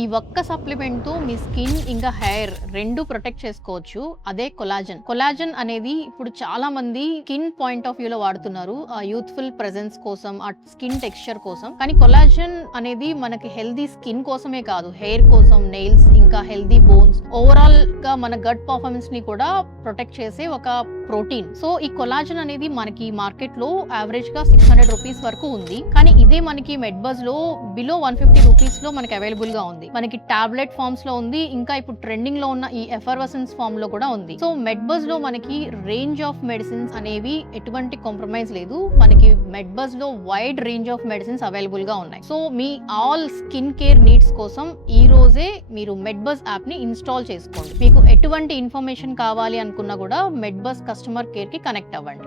ఈ ఒక్క సప్లిమెంట్ తో మీ స్కిన్ ఇంకా హెయిర్ రెండు ప్రొటెక్ట్ చేసుకోవచ్చు. అదే కొలాజన్. కొలాజన్ అనేది ఇప్పుడు చాలా మంది స్కిన్ పాయింట్ ఆఫ్ వ్యూ లో వాడుతున్నారు, ఆ యూత్ఫుల్ ప్రెజెన్స్ కోసం, ఆ స్కిన్ టెక్స్చర్ కోసం. కానీ కొలాజన్ అనేది మనకి హెల్దీ స్కిన్ కోసమే కాదు, హెయిర్ కోసం, నెయిల్స్, ఇంకా హెల్దీ బోన్స్, ఓవరాల్ గా మన గట్ పర్ఫార్మెన్స్ ని కూడా ప్రొటెక్ట్ చేసే ఒక ప్రోటీన్. సో ఈ కొలాజన్ అనేది మనకి మార్కెట్ లో యావరేజ్ గా 600 రూపీస్ వరకు ఉంది. కానీ ఇదే మనకి మెడ్బజ్ లో బిలో 150 రూపీస్ లో మనకి అవైలబుల్ గా ఉంది. మనకి టాబ్లెట్ ఫార్మ్స్ లో ఉంది, ఇంకా ఇప్పుడు ట్రెండింగ్ లో ఉన్న ఈ ఎఫర్వసెన్స్ ఫార్మ్ లో కూడా ఉంది. సో మెడ్బజ్ లో మనకి రేంజ్ ఆఫ్ మెడిసిన్స్ అనేవి ఎటువంటి కాంప్రమైజ్ లేదు. మనకి మెడ్బజ్ లో wide range of medicines available గా ఉన్నాయి. So me all skin care needs కోసం ఈ రోజే మీరు మెడ్బజ్ యాప్ ని ఇన్స్టాల్ చేసుకోండి. మీకు ఎటువంటి ఇన్ఫర్మేషన్ కావాలి అనుకున్నా కూడా మెడ్బజ్ కస్టమర్ కేర్ కి కనెక్ట్ అవ్వండి.